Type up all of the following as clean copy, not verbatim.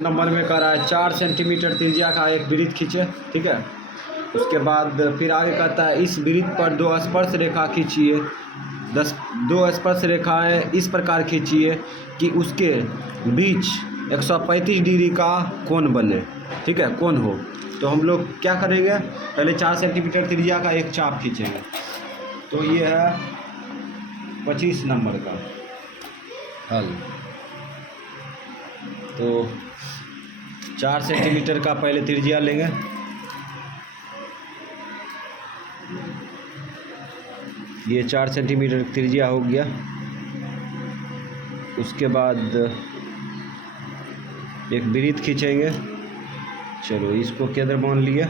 Number में कर रहा है 4 सेंटीमीटर त्रिज्या का एक वृत्त खींचे। ठीक है, उसके बाद फिर आगे कहता है इस वृत्त पर दो स्पर्श रेखा खींचिए। दो स्पर्श रेखाएं इस प्रकार खींचिए कि उसके बीच 135 डिग्री का कोण बने। ठीक है, कोण हो। तो हम लोग क्या करेंगे, पहले 4 सेंटीमीटर त्रिज्या का एक चाप खींचेंगे। तो ये है 25 नंबर का हल। तो 4 सेंटीमीटर का पहले त्रिज्या लेंगे। ये 4 सेंटीमीटर त्रिज्या हो गया। उसके बाद एक वृत्त खींचेंगे। चलो इसको केंद्र मान लिए,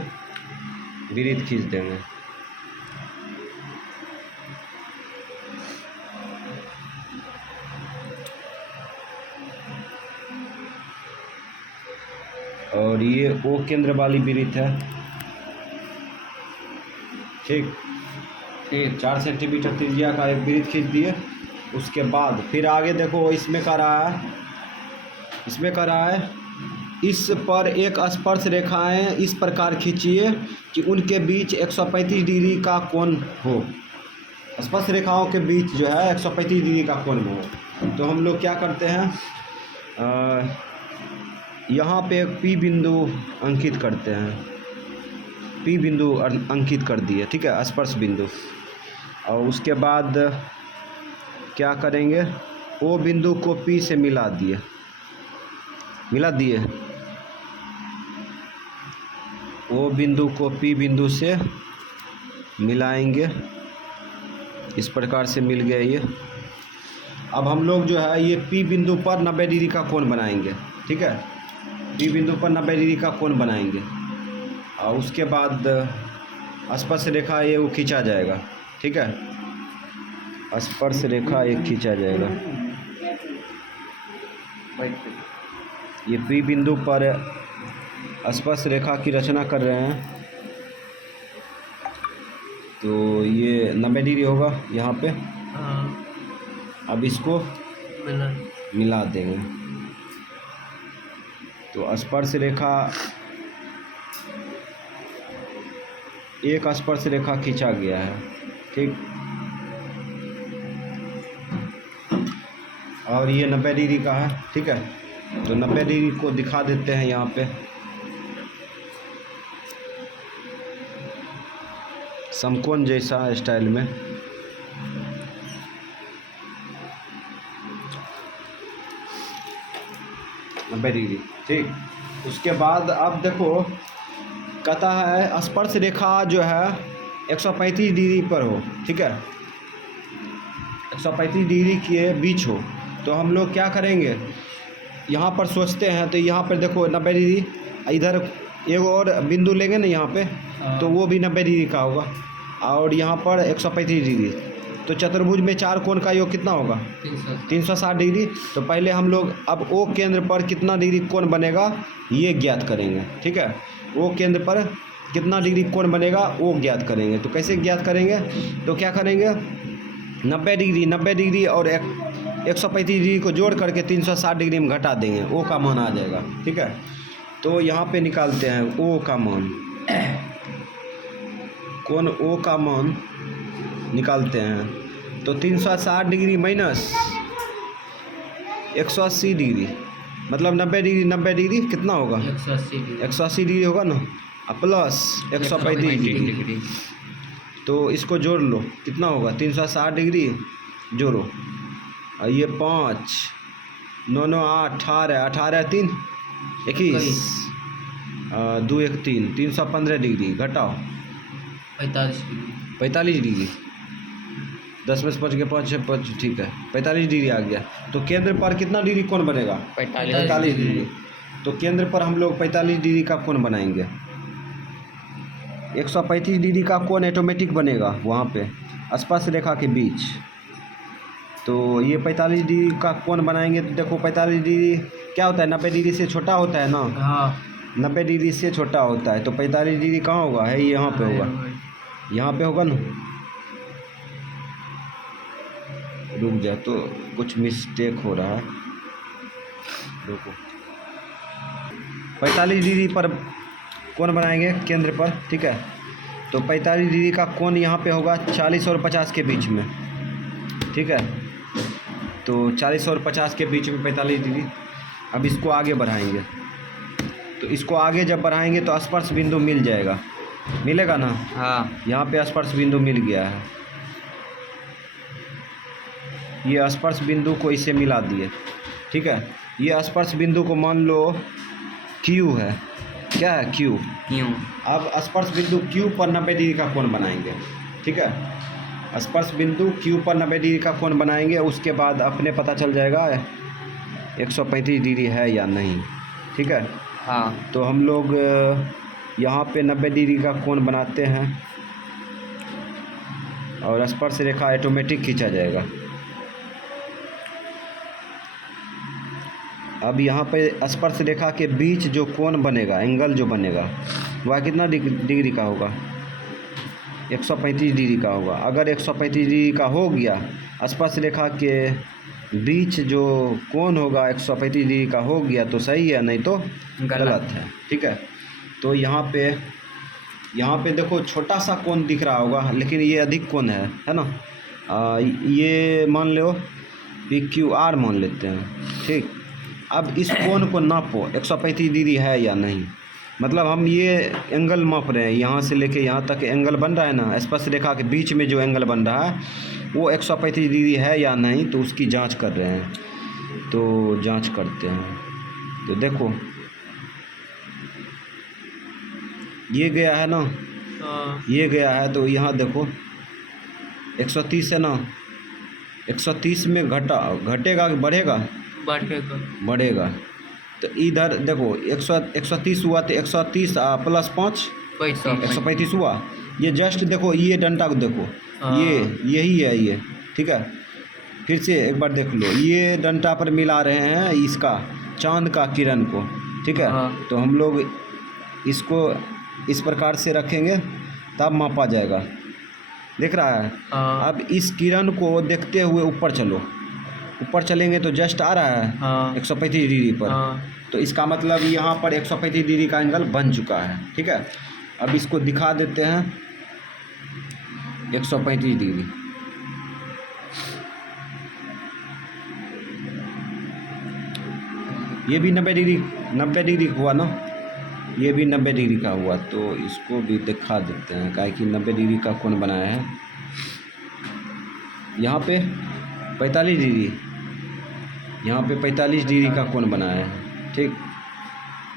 वृत्त खींच देंगे। और ये ओ केंद्र वाली वृत्त है। ठीक, 4 सेंटीमीटर त्रिज्या का एक वृत्त खींच दिए। उसके बाद फिर आगे देखो, इसमें कह रहा है इस पर एक स्पर्श रेखाएं इस प्रकार खींचिए कि उनके बीच 135 डिग्री का कोण हो। स्पर्श रेखाओं के बीच जो है 135 डिग्री का कोण हो। तो हम लोग क्या करते हैं, यहाँ पे एक P बिंदु अंकित करते हैं। P बिंदु अंकित कर दिए। ठीक है, स्पर्श बिंदु। और उसके बाद क्या करेंगे, O बिंदु को P से मिला दिए। O बिंदु को P बिंदु से मिलाएंगे। इस प्रकार से मिल गया ये। अब हम लोग जो है ये P बिंदु पर 90 डिग्री का कोण बनाएंगे। ठीक है, P बिंदु पर 90 डिग्री का कोण बनाएंगे। और उसके बाद स्पर्श रेखा ये वो खींचा जाएगा। ठीक है, स्पर्श रेखा एक खींचा जाएगा। ये P बिंदु पर स्पर्श रेखा की रचना कर रहे हैं। तो ये 90 डिग्री होगा यहाँ पे। अब इसको मिला देंगे। तो स्पर्श रेखा, एक स्पर्श रेखा खींचा गया है। ठीक, और ये 90 डिग्री का है। ठीक है, तो 90 डिग्री को दिखा देते हैं यहाँ पे समकोण जैसा स्टाइल में। ठीक, उसके बाद अब देखो कहता है स्पर्श रेखा जो है 135 डिग्री पर हो। ठीक है, 135 डिग्री के बीच हो। तो हम लोग क्या करेंगे, यहाँ पर सोचते हैं। तो यहाँ पर देखो 90 डिग्री, इधर एक और बिंदु लेंगे ना यहाँ पे, तो वो भी 90 डिग्री का होगा। और यहाँ पर 135 डिग्री। तो चतुर्भुज में 4 कोण का योग कितना होगा, 360 डिग्री। तो पहले हम लोग अब O केंद्र पर कितना डिग्री कोण बनेगा ये ज्ञात करेंगे। ठीक है, O केंद्र पर कितना डिग्री कोण बनेगा वो ज्ञात करेंगे। तो कैसे ज्ञात करेंगे, तो क्या करेंगे, 90 डिग्री और 135 डिग्री को जोड़ करके 360 डिग्री में घटा देंगे, O का मान आ जाएगा। ठीक है, तो यहाँ पे निकालते हैं O का मान। कोण O का मान निकालते हैं। तो 360 डिग्री माइनस 180 डिग्री, मतलब 90 डिग्री कितना होगा, 180 डिग्री होगा ना, प्लस 135 डिग्री। तो इसको जोड़ लो, कितना होगा, 360 डिग्री जोड़ो। और ये 5 9 9 18 18 3 21 2 1 3 315 डिग्री घटाओ 45 डिग्री। 10 में से 5 के 5 ठीक है, 45 डिग्री आ गया। तो केंद्र पर कितना डिग्री कोण बनेगा, 45 डिग्री। तो केंद्र पर हम लोग 45 डिग्री का कोण बनाएंगे। 135 डिग्री का कोण ऑटोमेटिक बनेगा वहाँ पे स्पर्श रेखा के बीच। तो ये 45 डिग्री का कोण बनाएंगे। तो देखो 45 डिग्री क्या होता है, 90 डिग्री से छोटा होता है ना। हाँ, 90 डिग्री से छोटा होता है। तो 45 डिग्री कहाँ होगा, है यहाँ पे होगा, यहाँ पे होगा ना। रुक जा, तो कुछ मिस्टेक हो रहा है, देखो 45 डिग्री पर कोण बनाएंगे केंद्र पर, ठीक है। तो 45 डिग्री का कोण यहाँ पे होगा 40 और 50 के बीच में, ठीक है। तो 40 और 50 के बीच में 45 डिग्री। अब इसको आगे बढ़ाएंगे, तो इसको आगे जब बढ़ाएंगे तो स्पर्श बिंदु मिल जाएगा, मिलेगा ना। हाँ, यहाँ पे स्पर्श बिंदु मिल गया है, ये स्पर्श बिंदु को इसे मिला दिए, ठीक है। ये स्पर्श बिंदु को मान लो Q है, क्या है Q। क्यों? अब स्पर्श बिंदु Q पर 90 डिग्री का कोण बनाएंगे, ठीक है। स्पर्श बिंदु Q पर 90 डिग्री का कोण बनाएंगे, उसके बाद अपने पता चल जाएगा 135 डिग्री है या नहीं, ठीक है। हाँ, तो हम लोग यहाँ पे 90 डिग्री का कोण बनाते हैं और स्पर्श रेखा ऑटोमेटिक खींचा जाएगा। अब यहाँ पे स्पर्श रेखा के बीच जो कोण बनेगा, एंगल जो बनेगा, वह कितना डिग्री का होगा, 135 डिग्री का होगा। अगर 135 डिग्री का हो गया, स्पर्श रेखा के बीच जो कोण होगा 135 डिग्री का हो गया तो सही है, नहीं तो गलत है, ठीक है। तो यहाँ पे देखो छोटा सा कोण दिख रहा होगा, लेकिन ये अधिक कोण है ना। ये मान लो PQR मान लेते हैं, ठीक। अब इस कोण को नापो 135 डिग्री है या नहीं, मतलब हम ये एंगल माप रहे हैं, यहाँ से लेके यहाँ तक एंगल बन रहा है ना, स्पर्श रेखा के बीच में जो एंगल बन रहा है वो 135 डिग्री है या नहीं, तो उसकी जांच कर रहे हैं। तो जांच करते हैं, तो देखो ये गया है ना, ये गया है, तो यहाँ देखो 130 है ना, 130 में घटेगा कि बढ़ेगा, बढ़ेगा। तो इधर देखो 130 हुआ, तो 130 प्लस 5 135 हुआ। ये जस्ट देखो, ये डंडा को देखो, ये यही है ये, ठीक है। फिर से एक बार देख लो, ये डंडा पर मिला रहे हैं इसका चांद का किरण को, ठीक है। तो हम लोग इसको इस प्रकार से रखेंगे तब मापा जाएगा, दिख रहा है। अब इस किरण को देखते हुए ऊपर चलो, ऊपर चलेंगे तो जस्ट आ रहा है 135 डिग्री पर। तो इसका मतलब यहाँ पर 135 डिग्री का एंगल बन चुका है, ठीक है। अब इसको दिखा देते हैं 135 डिग्री। ये भी 90 डिग्री हुआ ना, ये भी 90 डिग्री का हुआ, तो इसको भी दिखा देते हैं, काहे कि 90 डिग्री का कोण बनाया है। यहाँ पे 45 डिग्री, यहाँ पे 45 डिग्री का कोण बनाया है, ठीक।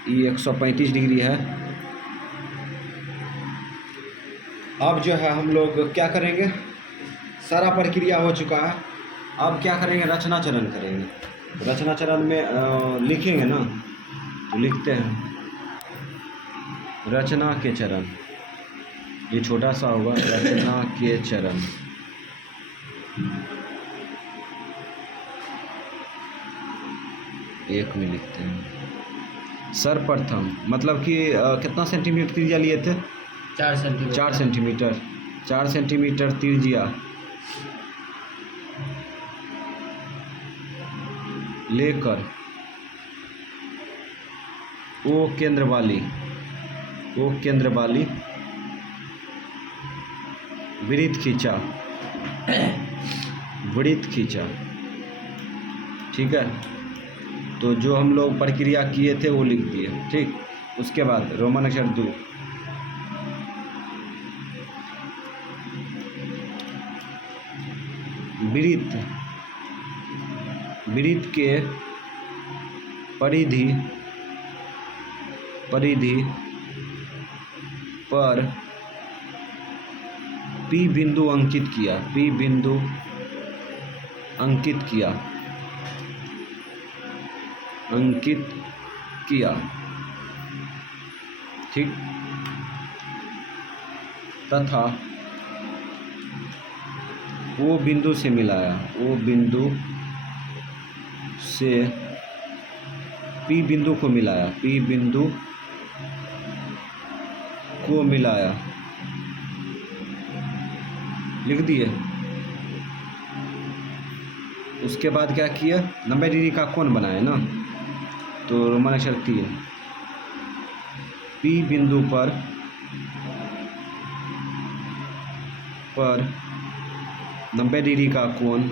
ये 135 डिग्री है। अब जो है हम लोग क्या करेंगे, सारा प्रक्रिया हो चुका है। अब क्या करेंगे, रचना चरण करेंगे। रचना चरण में लिखेंगे ना, तो लिखते हैं रचना के चरण, ये छोटा सा होगा, रचना के चरण। एक में लिखते हैं सर्वप्रथम, मतलब कि कितना सेंटीमीटर त्रिज्या लिए थे, 4 सेंटीमीटर। 4 सेंटीमीटर त्रिज्या लेकर ओ केंद्र वाली वृत्त खींचा, ठीक है। तो जो हम लोग प्रक्रिया किए थे वो लिख दिए, ठीक। उसके बाद रोमन अक्षर 2, वृत्त के परिधि पर P बिंदु अंकित किया, ठीक। तथा वो बिंदु से मिलाया, P बिंदु को मिलाया, लिख दिए। उसके बाद क्या किया, 90 डिग्री का कोण बनाया ना, तो रोमन अक्षर 3 P बिंदु पर 90 डिग्री का कोण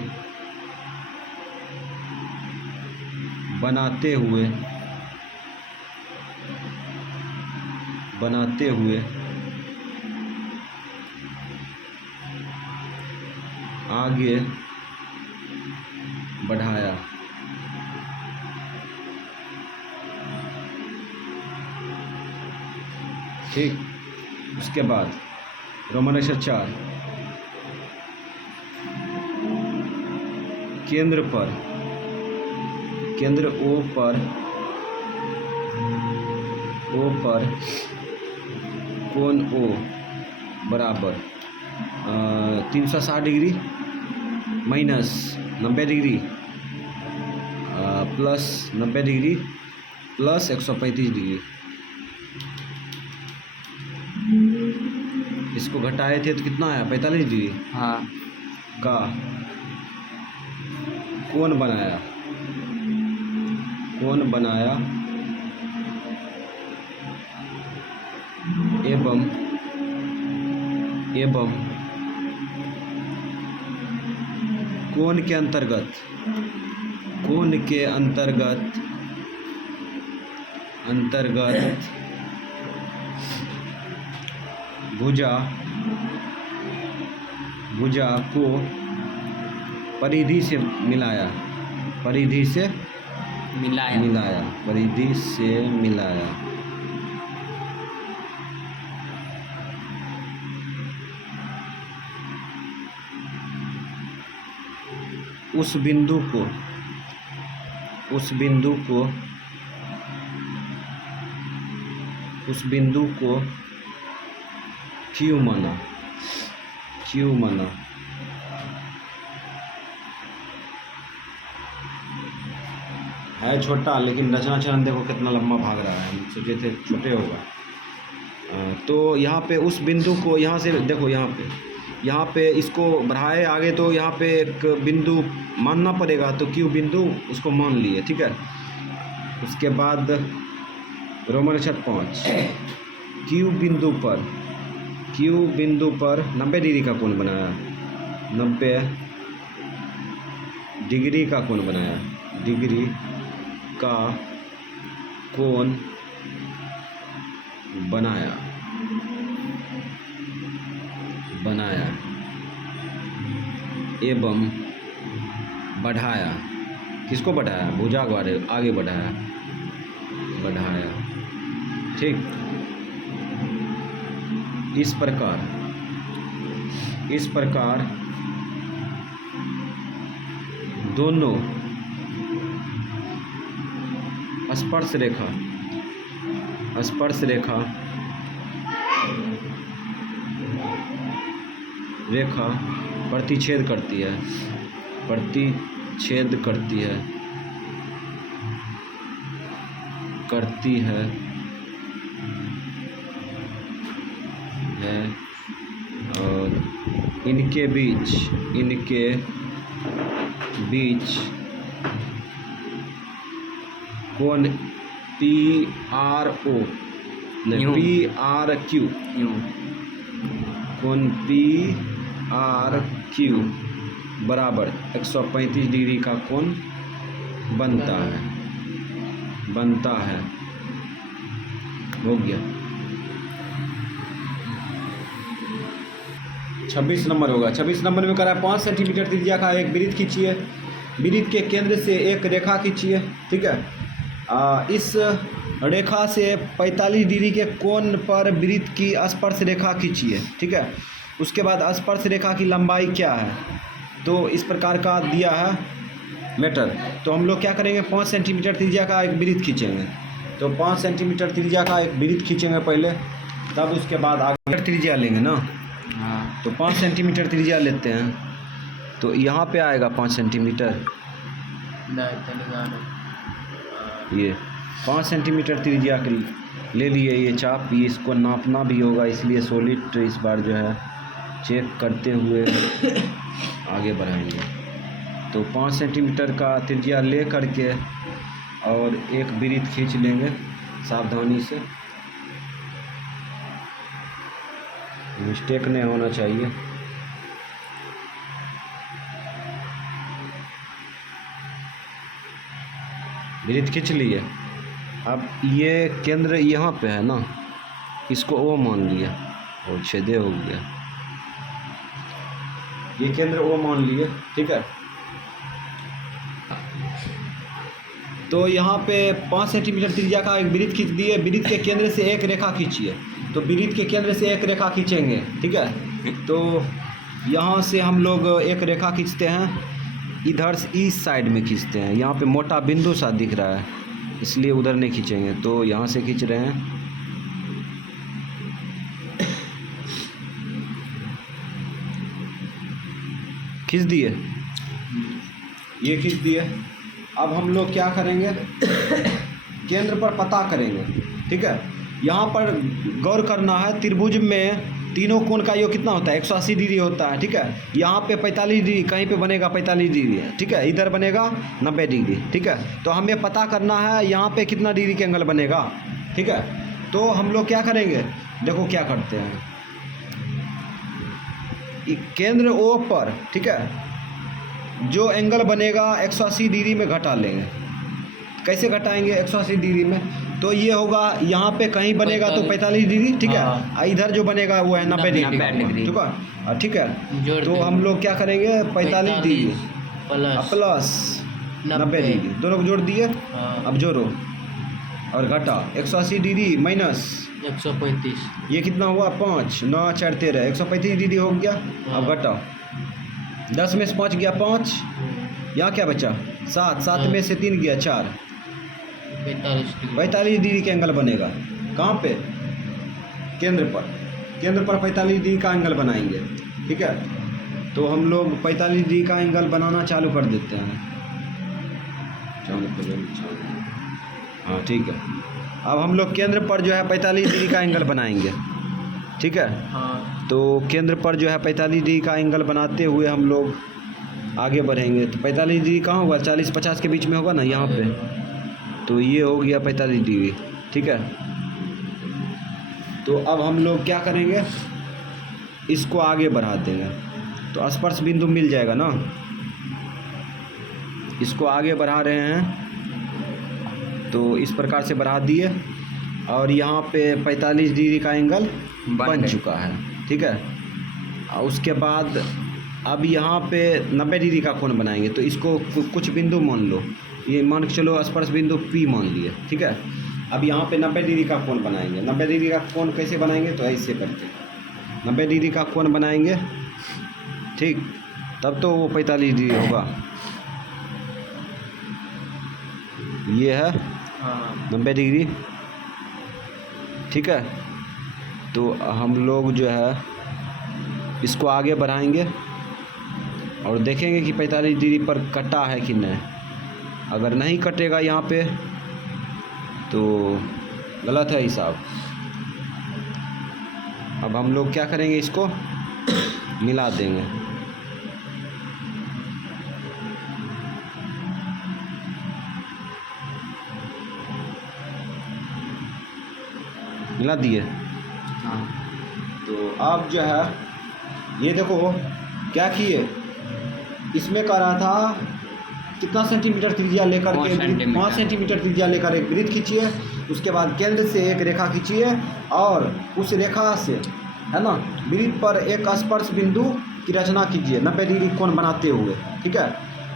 बनाते हुए आगे बढ़ाया। ठीक, उसके बाद रोमन अक्षर 4 केंद्र O पर कोण O बराबर 360 degree minus 90 degree plus 90 degree plus 135 degree. इसको घटाए थे तो कितना आया 45 डिग्री हाँ का कोण बनाया एवं कोण के अंतर्गत भुजा को परिधि से मिलाया। उस बिंदु को क्यों माना है छोटा, लेकिन रचना चरण देखो कितना लंबा भाग रहा है, हम सोचे थे छोटे होगा। तो यहाँ पे उस बिंदु को यहाँ से देखो, यहाँ पे इसको बढ़ाए आगे तो यहाँ पे एक बिंदु मानना पड़ेगा, तो क्यू बिंदु उसको मान लिए। ठीक है, उसके बाद रोमन अक्षर 5 क्यू बिंदु पर 90 डिग्री का कोण बनाया। 90 डिग्री का कोण बनाया। एवं बढ़ाया। किसको बढ़ाया? भुजा को आगे बढ़ाया। ठीक, इस प्रकार दोनों स्पर्श रेखा प्रतिच्छेद करती है और इनके बीच कोण PRQ कोण PRQ बराबर 135 डिग्री का कोण बनता है। हो गया। 26 नंबर होगा। 26 नंबर में करा 5 सेंटीमीटर त्रिज्या का एक वृत्त खींचिए। वृत्त के केंद्र से एक रेखा खींचिए। ठीक है, इस रेखा से 45 डिग्री के कोण पर वृत्त की स्पर्श रेखा खींचिए। ठीक है, उसके बाद स्पर्श रेखा की लंबाई क्या है, तो इस प्रकार का दिया है मीटर। तो हम लोग क्या करेंगे, 5 सेंटीमीटर त्रिज्या का एक वृत्त खींचेंगे। तो 5 सेंटीमीटर त्रिज्या का एक वृत्त खींचेंगे पहले, तब उसके बाद आगे त्रिज्या लेंगे ना। हाँ, तो 5 सेंटीमीटर त्रिज्या लेते हैं। तो यहाँ पे आएगा 5 सेंटीमीटर। ये 5 सेंटीमीटर त्रिज्या के ले लिए ये चाप। ये इसको नापना भी होगा, इसलिए सॉलिड इस बार जो है चेक करते हुए आगे बढ़ाएंगे। तो 5 सेंटीमीटर का त्रिज्या ले करके और एक वृत्त खींच लेंगे सावधानी से। मिस्टेक नहीं होना चाहिए। वृत्त खींच लिए। अब ये केंद्र यहाँ पे है ना, इसको ओ मान लिया और छेदे हो गया। ये केंद्र ओ मान लिए, ठीक है। तो यहाँ पे 5 सेंटीमीटर त्रिज्या का एक वृत्त खींच दिए। वृत्त के केंद्र से एक रेखा खींचिए। तो वृत्त के केंद्र से एक रेखा खींचेंगे, ठीक है। तो यहाँ से हम लोग एक रेखा खींचते हैं, इधर से इस साइड में खींचते हैं। यहाँ पे मोटा बिंदु सा दिख रहा है, इसलिए उधर नहीं खींचेंगे। तो यहाँ से खींच रहे हैं, खींच दिए, ये खींच दिए। अब हम लोग क्या करेंगे, केंद्र पर पता करेंगे, ठीक है। यहाँ पर गौर करना है, त्रिभुज में तीनों कोण का योग कितना होता है, 180 डिग्री होता है, ठीक है। यहाँ पे 45 डिग्री कहीं पे बनेगा, 45 डिग्री है, ठीक है। इधर बनेगा 90 डिग्री, ठीक है। तो हमें पता करना है यहाँ पे कितना डिग्री के एंगल बनेगा, ठीक है। तो हम लोग क्या करेंगे, देखो क्या करते हैं, केंद्र ओ पर, ठीक है, जो एंगल बनेगा 180 डिग्री में घटा लेंगे। कैसे घटाएंगे 180 डिग्री में, तो ये होगा यहाँ पे कहीं बनेगा तो 45 डिग्री, ठीक है। इधर जो बनेगा वो है 90 डिग्री, ठीक है, ठीक है। तो हम लोग क्या करेंगे, 45 डिग्री प्लस 90 डिग्री दोनों को जोड़ दिए। अब जोड़ो और घटा, 180 डिग्री माइनस 135, ये कितना हुआ, 5 9 4 13, 135 डिग्री हो गया। अब घटाओ, 10 में से 5 गया 5, यहाँ क्या बचा 7, 7 में से 3 गया 4, 45 डिग्री का एंगल बनेगा। कहाँ पे, केंद्र पर। केंद्र पर 45 डिग्री का एंगल बनाएंगे, ठीक है। तो हम लोग 45 डिग्री का एंगल बनाना चालू कर देते हैं। हाँ ठीक है। अब हम लोग केंद्र पर जो है 45 डिग्री का एंगल बनाएंगे, ठीक है। हाँ। तो केंद्र पर जो है 45 डिग्री का एंगल बनाते हुए हम लोग आगे बढ़ेंगे। तो 45 डिग्री कहाँ होगा, 40-50 के बीच में होगा ना यहाँ पे। तो ये हो गया 45 डिग्री, ठीक है। तो अब हम लोग क्या करेंगे, इसको आगे बढ़ा देंगे तो स्पर्श बिंदु मिल जाएगा ना। इसको आगे बढ़ा रहे हैं तो इस प्रकार से बढ़ा दिए और यहाँ पे 45 डिग्री का एंगल बन चुका है, ठीक है। और उसके बाद अब यहाँ पे 90 डिग्री का कोण बनाएंगे। तो इसको कुछ बिंदु मान लो, ये मान के चलो स्पर्श बिंदु P मान लिए, ठीक है। अब यहाँ पे 90 डिग्री का कोण बनाएंगे। 90 डिग्री का कोण कैसे बनाएंगे, तो ऐसे करके 90 डिग्री का कोण बनाएंगे, ठीक। तब तो वो 45 डिग्री होगा। ये है 90 डिग्री, ठीक है। तो हम लोग जो है इसको आगे बढ़ाएंगे और देखेंगे कि 45 डिग्री पर कटा है कि नहीं। अगर नहीं कटेगा यहाँ पे तो गलत है हिसाब। अब हम लोग क्या करेंगे, इसको मिला देंगे। मिला दिए। हाँ। तो अब जो है ये देखो क्या किए, इसमें कह रहा था कितना सेंटीमीटर त्रिज्या लेकर के 5 सेंटीमीटर त्रिज्या लेकर एक वृत्त खींचिए। उसके बाद केंद्र से एक रेखा खींचिए और उस रेखा से, है ना, वृत्त पर एक स्पर्श बिंदु की रचना कीजिए 90 डिग्री कोण बनाते हुए, ठीक है।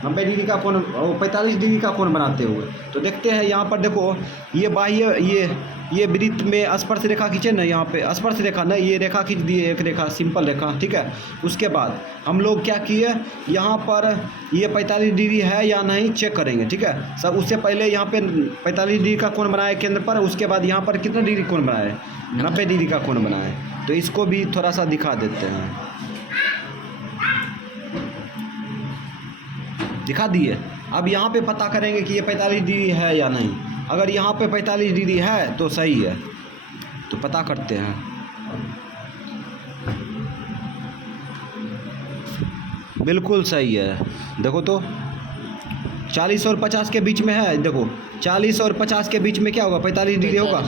90 डिग्री का कोण, 45 डिग्री का कोण बनाते हुए। तो देखते हैं यहाँ पर देखो, ये बाह्य ये वृत्त में स्पर्श रेखा खींचे ना, यहाँ पे स्पर्श रेखा ना, ये रेखा खींच दिए, एक रेखा सिंपल रेखा, ठीक है। उसके बाद हम लोग क्या किए, यहाँ पर ये 45 डिग्री है या नहीं चेक करेंगे, ठीक है। सब उससे पहले यहाँ पे 45 डिग्री का कोण बनाए केंद्र पर, उसके बाद यहाँ पर कितना डिग्री कोण बनाए, 90 डिग्री का कोण बनाए। तो इसको भी थोड़ा सा दिखा देते हैं, दिखा दिए। अब यहाँ पे पता करेंगे कि ये 45 डिग्री है या नहीं। अगर यहाँ पे 45 डिग्री है तो सही है, तो पता करते हैं। बिल्कुल सही है, देखो तो 40 और 50 के बीच में है। देखो 40 और 50 के बीच में क्या होगा, 45 डिग्री होगा।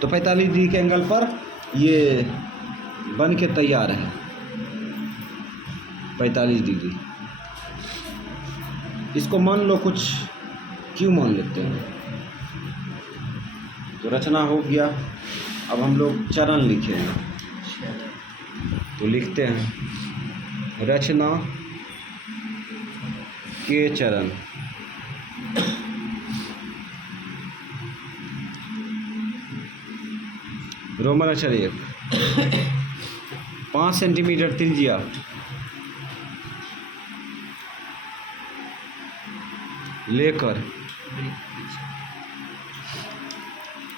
तो 45 डिग्री के एंगल पर ये बन के तैयार है 45 डिग्री। इसको मान लो कुछ क्यों मान लेते हैं। तो रचना हो गया। अब हम लोग चरण लिखेंगे। तो लिखते हैं रचना के चरण। रोमन अक्षर 1, 5 सेंटीमीटर त्रिज्या लेकर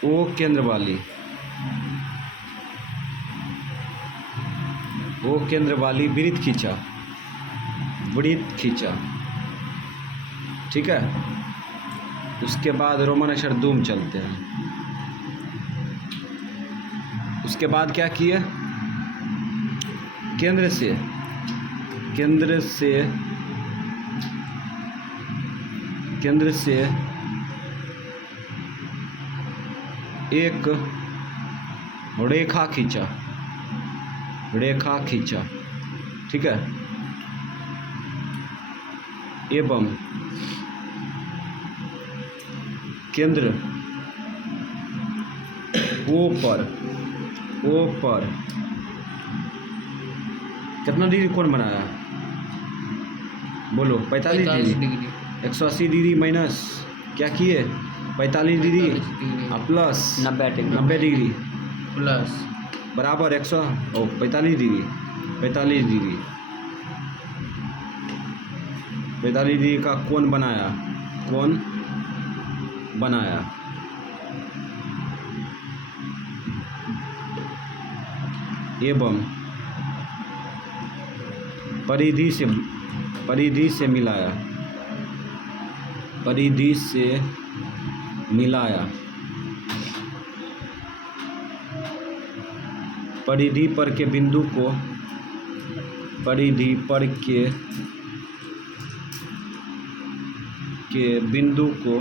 ओ केंद्र वाली वृत्त खींचा। ठीक है। उसके बाद रोमन अक्षर 2 में चलते हैं। उसके बाद क्या किए, केंद्र से एक रेखा खींचा। ठीक है। एवं केंद्र ओ पर कितना डिग्री कोण बनाया, बोलो। 45 डिग्री। 180 डिग्री माइनस क्या किए, 45 डिग्री प्लस 90 डिग्री प्लस बराबर 45 डिग्री। 45 डिग्री का कोण बनाया। एवं परिधि से मिलाया। परिधि पर के बिंदु को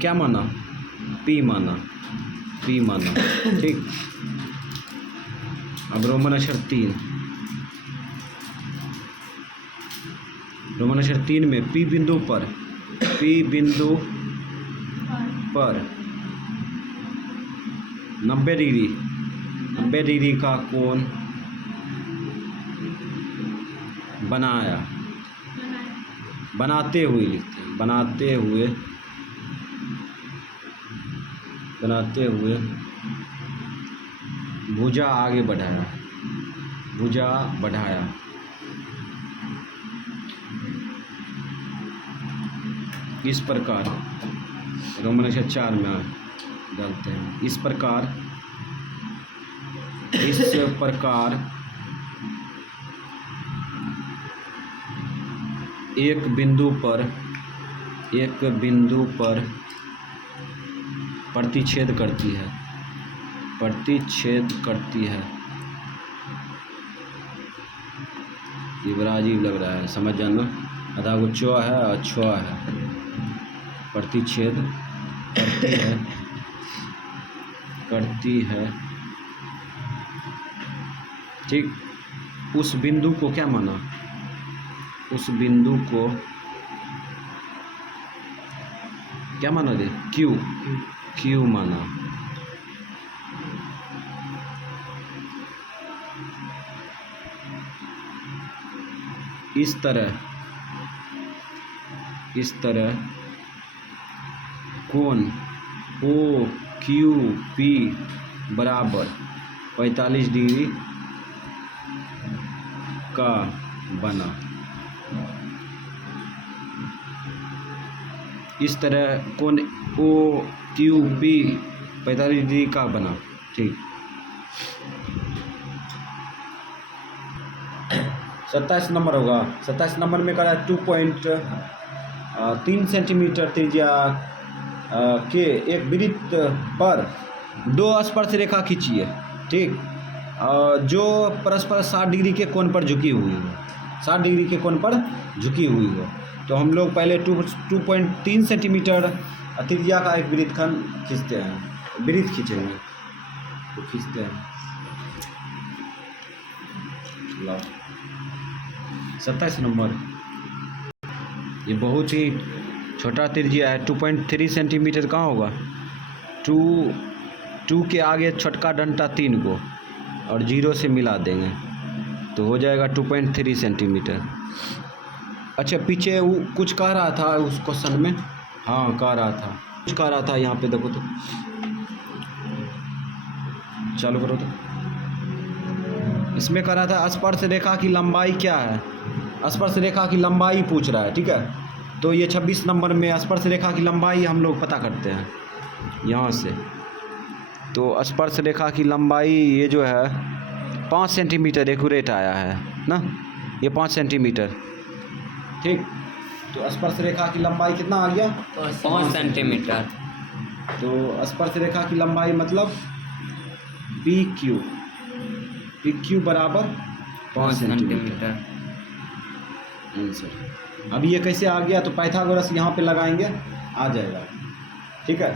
क्या माना, P माना। ठीक। अब रोमन अक्षर 3 में P बिंदु पर 90 डिग्री का कोण बनाया। बनाते हुए लिखते हैं। बनाते हुए भुजा आगे बढ़ाया। इस प्रकार रोमन अक्षर 4 में डालते हैं। इस प्रकार एक बिंदु पर प्रतिच्छेद करती है। ये बड़ा अजीब लग रहा है, समझ जाना। आधा वो चौआ है और छुआ है। प्रतिच्छेद करती है। ठीक। उस बिंदु को क्या माना, क्या माना रे, क्यू माना। इस तरह कोण OQP बराबर 45 डिग्री का बना। इस तरह कोण OQP 45 डिग्री का बना। ठीक। 27 नंबर होगा। 27 नंबर में करा 2.3 सेंटीमीटर त्रिज्या के एक वृत्त पर 2 स्पर्श रेखा खींचिए। ठीक। जो परस्पर 60 डिग्री के कोण पर झुकी हुई हो। 60 डिग्री के कोण पर झुकी हुई हो। तो हम लोग पहले 2.3 सेंटीमीटर त्रिज्या का एक वृत्तखंड खींचते हैं। विरीत खींचेंगे तो खींचते हैं। लो 27 नंबर। ये बहुत ही छोटा त्रिज्या है। 2.3 सेंटीमीटर कहाँ होगा? 2 के आगे छोटका डंटा 3 को और 0 से मिला देंगे तो हो जाएगा 2.3 सेंटीमीटर। अच्छा पीछे वो कुछ कह रहा था उस क्वेश्चन में। हाँ कह रहा था, कुछ कह रहा था, यहाँ पे देखो तो, चालू करो तो। इसमें कह रहा था स्पर्श रेखा की लंबाई क्या है। स्पर्श रेखा की लंबाई पूछ रहा है, ठीक है। तो ये 26 नंबर में स्पर्श रेखा की लंबाई हम लोग पता करते हैं यहाँ से। तो स्पर्श रेखा की लंबाई ये जो है 5 सेंटीमीटर एक्यूरेट आया है ना, ये 5 सेंटीमीटर, ठीक। तो स्पर्श रेखा की लंबाई कितना आ गया? 5 सेंटीमीटर। तो स्पर्श रेखा की लंबाई मतलब पी क्यू बराबर 5 सेंटीमीटर। आंसर। अब ये कैसे आ गया? तो पाइथागोरस यहाँ पे लगाएंगे, आ जाएगा, ठीक है।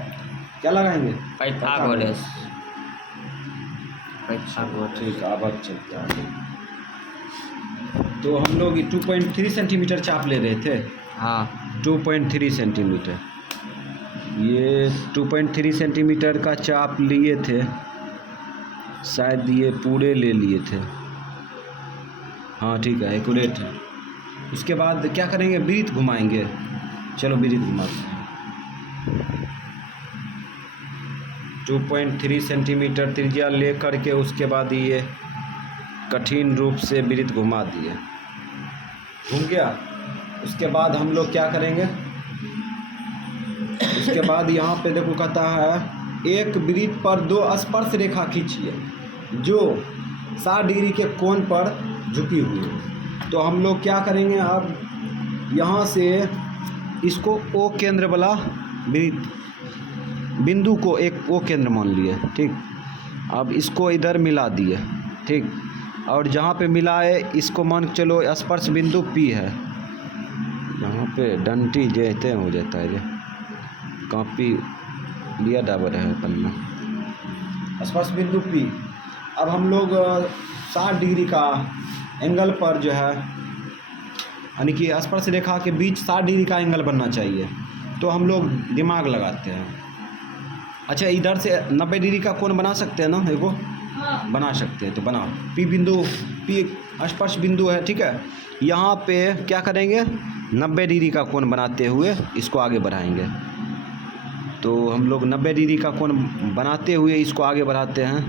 क्या लगाएंगे? पाइथागोरस। ठीक है, अब चलते हैं। तो हम लोग 2.3 सेंटीमीटर चाप ले रहे थे। हाँ 2.3 सेंटीमीटर, ये 2.3 सेंटीमीटर का चाप लिए थे, शायद ये पूरे ले लिए थे। हाँ ठीक है, एक्यूरेट है। उसके बाद क्या करेंगे? वृत्त घुमाएंगे। चलो वृत्त घुमाते हैं। 2.3 सेंटीमीटर त्रिज्या ले करके उसके बाद ये कठिन रूप से वृत्त घुमा दिए, घूम गया। उसके बाद हम लोग क्या करेंगे? उसके बाद यहाँ पे देखो कहता है एक वृत्त पर 2 स्पर्श रेखा खींचिए जो 60 डिग्री के कोण पर झुकी हुई है। तो हम लोग क्या करेंगे? अब यहाँ से इसको ओ केंद्र वाला वृत्त बिंदु को एक ओ केंद्र मान लिए, ठीक। अब इसको इधर मिला दिए, ठीक। और जहाँ पे मिलाए इसको मान के चलो स्पर्श बिंदु पी है। यहाँ पे डंटी जैसे हो जाता है, ये कॉपी लिया डाबर है पन्ना। स्पर्श बिंदु पी। अब हम लोग 60 डिग्री का एंगल पर जो है, यानी कि स्पर्श रेखा के बीच 60 डिग्री का एंगल बनना चाहिए। तो हम लोग दिमाग लगाते हैं। अच्छा इधर से 90 डिग्री का कोण बना सकते हैं ना? देखो बना सकते हैं, तो बनाओ। पी बिंदु, पी स्पर्श बिंदु है, ठीक है। यहाँ पे क्या करेंगे? 90 डिग्री का कोण बनाते हुए इसको आगे बढ़ाएंगे। तो हम लोग 90 डिग्री का कोण बनाते हुए इसको आगे बढ़ाते हैं।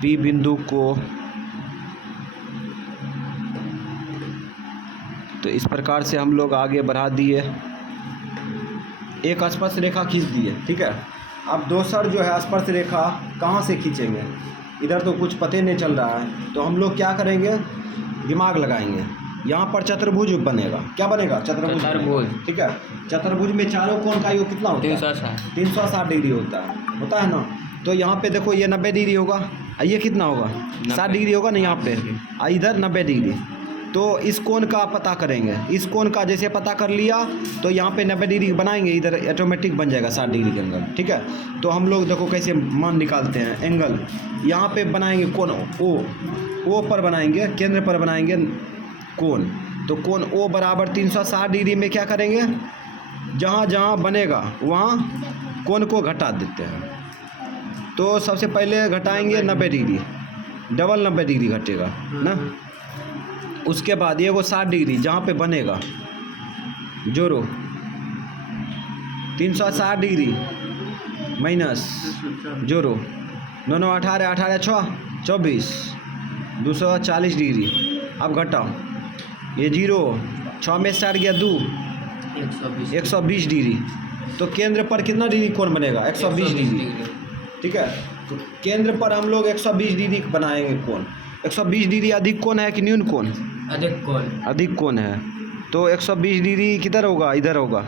पी बिंदु को तो इस प्रकार से हम लोग आगे बढ़ा दिए, एक स्पर्श रेखा खींच दिए, ठीक है। अब दोसर जो है स्पर्श रेखा कहाँ से खींचेंगे? इधर तो कुछ पते नहीं चल रहा है। तो हम लोग क्या करेंगे? दिमाग लगाएंगे। यहाँ पर चतुर्भुज बनेगा। क्या बनेगा? चतुर्भुज, ठीक है। चतुर्भुज में चारों कोण का योग कितना होता है? 360 डिग्री होता है ना। तो यहाँ पे देखो ये 90 डिग्री होगा, ये कितना होगा? 60 डिग्री होगा ना यहाँ पे, इधर 90 डिग्री। तो इस कोण का पता करेंगे। इस कोण का जैसे पता कर लिया तो यहाँ पे 90 डिग्री बनाएंगे, इधर ऑटोमेटिक बन जाएगा 60 डिग्री का एंगल, ठीक है। तो हम लोग देखो कैसे मान निकालते हैं। एंगल यहाँ पे बनाएंगे कोण ओ पर बनाएंगे, केंद्र पर बनाएंगे कोण। तो कोण ओ बराबर 360 डिग्री में क्या करेंगे? जहाँ जहाँ बनेगा वहाँ कोण को घटा देते हैं। तो सबसे पहले घटाएंगे 90 डिग्री, डबल 90 डिग्री घटेगा ना। उसके बाद ये वो 60 डिग्री जहाँ पे बनेगा, जोड़ो 360 डिग्री माइनस जोड़ो 9 9 18 18 6 24 240 डिग्री। अब घटाओ, ये 0 6 में 60 गया 2 120 डिग्री। तो केंद्र पर कितना डिग्री कोण बनेगा? 120 डिग्री, ठीक है। तो केंद्र पर हम लोग 120 डिग्री बनाएंगे कोण। 120 डिग्री अधिक कोण है कि न्यून कोण? अधिक कोण है। तो 120 डिग्री किधर होगा? इधर होगा,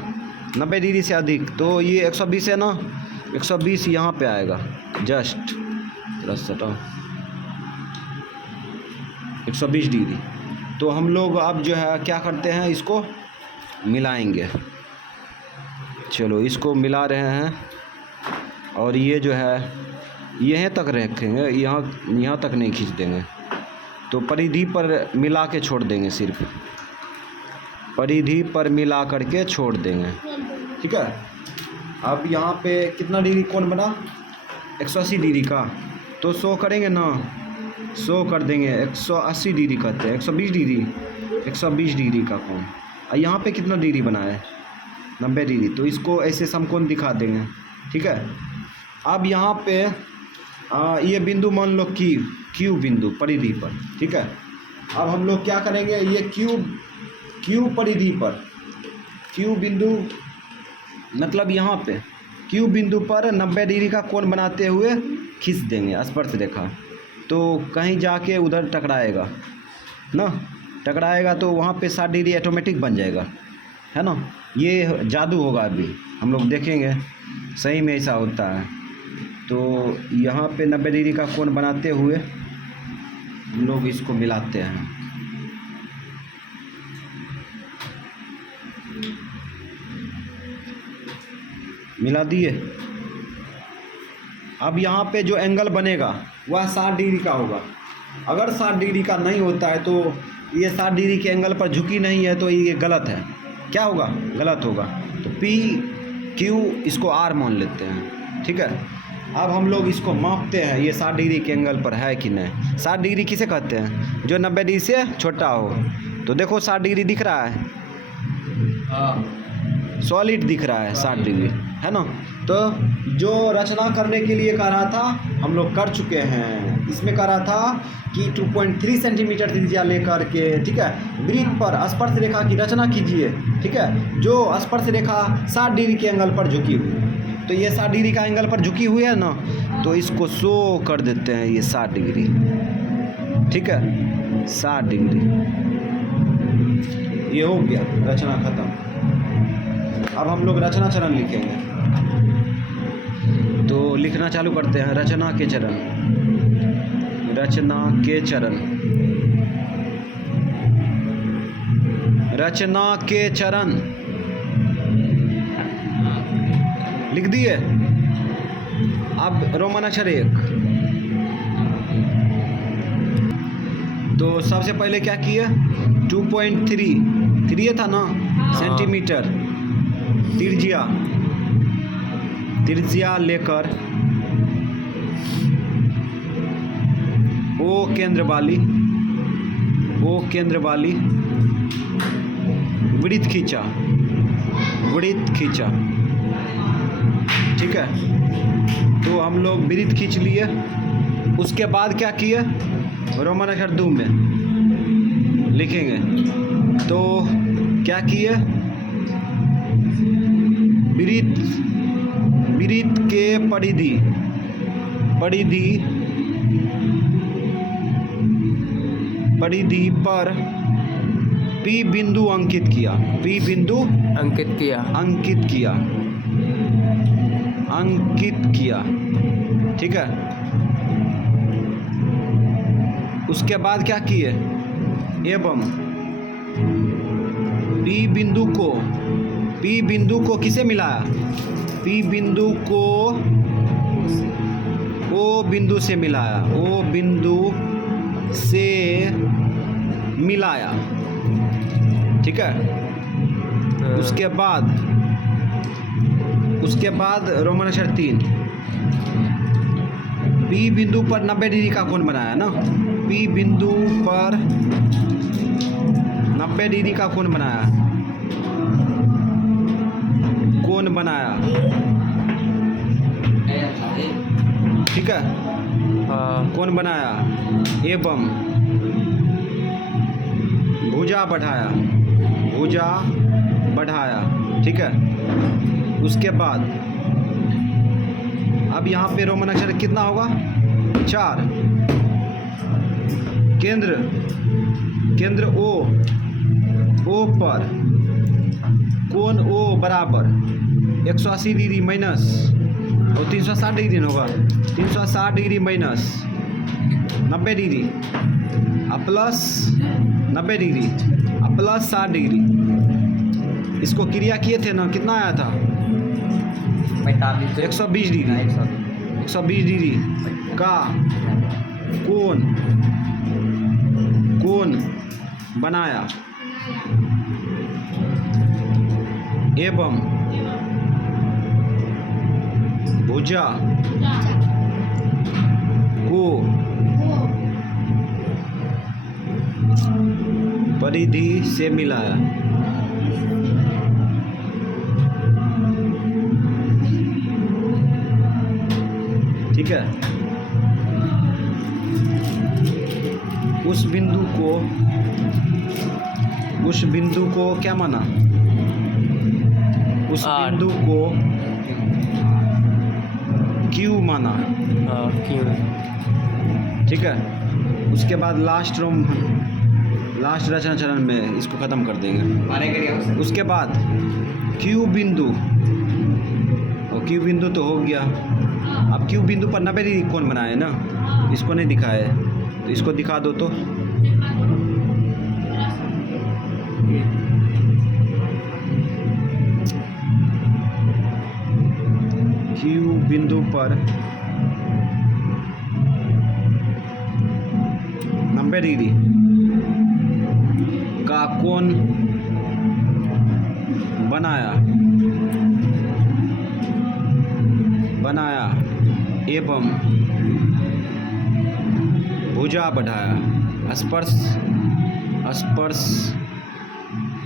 90 डिग्री से अधिक। तो ये 120 है ना, 120 यहाँ पे आएगा, जस्ट प्लस हटाओ 120 डिग्री। तो हम लोग अब जो है क्या करते हैं, इसको मिलाएंगे। चलो इसको मिला रहे हैं और ये जो है यहीं तक रखेंगे, यहाँ तक नहीं खींच देंगे। तो परिधि पर मिला के छोड़ देंगे, सिर्फ परिधि पर मिला करके छोड़ देंगे, ठीक है। अब यहाँ पे कितना डिग्री कोण बना, 180 डिग्री का, तो 100 करेंगे ना, 100 कर देंगे, 180 डिग्री करते हैं, 120 डिग्री, 120 डिग्री का कोण। और यहाँ पे कितना डिग्री बना है, 90 डिग्री, तो इसको ऐसे समकोण दिखा देंगे, ठीक है। अब यहाँ पे ये बिंदु मान लो क्यू बिंदु परिधि पर, ठीक है। अब हम लोग क्या करेंगे, ये क्यू परिधि पर, क्यू बिंदु मतलब यहाँ पे क्यू बिंदु पर 90 डिग्री का कोण बनाते हुए खींच देंगे स्पर्श रेखा। तो कहीं जाके उधर टकराएगा ना, टकराएगा तो वहाँ पे 60 डिग्री ऑटोमेटिक बन जाएगा, है ना। ये जादू होगा, अभी हम लोग देखेंगे सही में ऐसा होता है। तो यहाँ पे 90 डिग्री का कोण बनाते हुए हम लोग इसको मिलाते हैं। मिला दिए। अब यहाँ पे जो एंगल बनेगा वह 60 डिग्री का होगा। अगर 60 डिग्री का नहीं होता है तो ये 60 डिग्री के एंगल पर झुकी नहीं है, तो ये गलत है। क्या होगा, गलत होगा। तो पी क्यू इसको आर मान लेते हैं, ठीक है। अब हम लोग इसको मापते हैं, ये 60 डिग्री के एंगल पर है कि नहीं। 60 डिग्री किसे कहते हैं, जो 90 डिग्री से छोटा हो। तो देखो 60 डिग्री दिख रहा है, सॉलिड दिख रहा है 60 डिग्री, है ना। तो जो रचना करने के लिए कह रहा था हम लोग कर चुके हैं। इसमें कह रहा था कि 2.3 सेंटीमीटर त्रिज्या लेकर के, ठीक है, वृत्त पर स्पर्श रेखा की रचना कीजिए, ठीक है, जो स्पर्श रेखा 60 डिग्री के एंगल पर झुकी हुई। तो ये 60 डिग्री का एंगल पर झुकी हुई है ना, तो इसको 100 कर देते हैं, ये 60 डिग्री, ठीक है, 60 डिग्री। ये हो गया, रचना खत्म। अब हम लोग रचना चरण लिखेंगे। तो लिखना चालू करते हैं, रचना के चरण, रचना के चरण, रचना के चरण लिख दिए। अब रोमन अक्षर 1। तो सबसे पहले क्या किए, 2.3 था ना सेंटीमीटर त्रिज्या लेकर ओ केंद्र वाली वृत्त खींचा, ठीक है। तो हम लोग वृत्त खींच लिए। उसके बाद क्या किए, रोमन अक्षर 2 में लिखेंगे। तो क्या किए, वृत्त के परिधि पर P बिंदु अंकित किया, ठीक है। उसके बाद क्या किए, एवं P बिंदु को किसे मिलाया, P बिंदु को O बिंदु से मिलाया, ठीक है। उसके बाद रोमन अक्षर 3, P बिंदु पर 90 डिग्री का कोण बनाया ना, P बिंदु पर 90 डिग्री का कोण बनाया, ठीक है, कोण बनाया एवं भुजा बढ़ाया, ठीक है। उसके बाद अब यहाँ पे रोमन अक्षर कितना होगा, 4, केंद्र O पर कोण O बराबर 180 डिग्री माइनस और 360 डिग्री होगा, 360 degree minus 90 degree plus 90 degree plus 60 degree. इसको क्रिया किए थे ना, कितना आया था 45 120 डिग्री 120 डिग्री का कोण बनाया एवं भुजा को परिधि से मिलाया। ठीक है, उस बिंदु को क्या माना? उस R। बिंदु को Q माना। क्यों? ठीक है, उसके बाद लास्ट रचना चरण में इसको ख़त्म कर देंगे। उसके बाद Q बिंदु, और Q बिंदु तो हो गया। अब Q बिंदु पर 90 डिग्री कोण बनाए ना, इसको नहीं दिखाया है, तो इसको दिखा दो। तो Q बिंदु पर 90 डिग्री का कोण बनाया एवं भुजा बढ़ाया, स्पर्श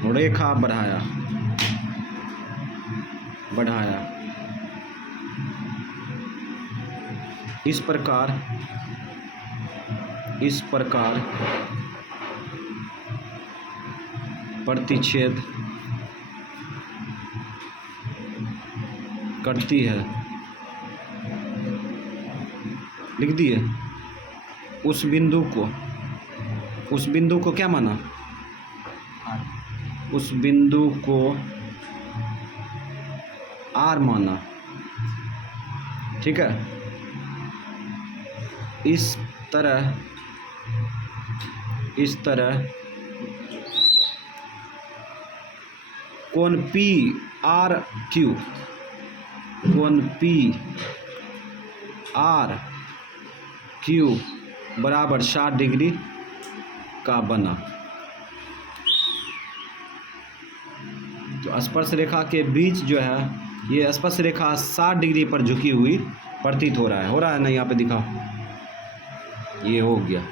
रेखा बढ़ाया। इस प्रकार प्रतिच्छेद करती है। लिख दिए। उस बिंदु को क्या माना? उस बिंदु को R माना। ठीक है, इस तरह कोण PRQ बराबर 60 डिग्री का बना। तो स्पर्श रेखा के बीच जो है, ये स्पर्श रेखा 60 डिग्री पर झुकी हुई प्रतीत हो रहा है ना? यहाँ पे दिखा, ये हो गया।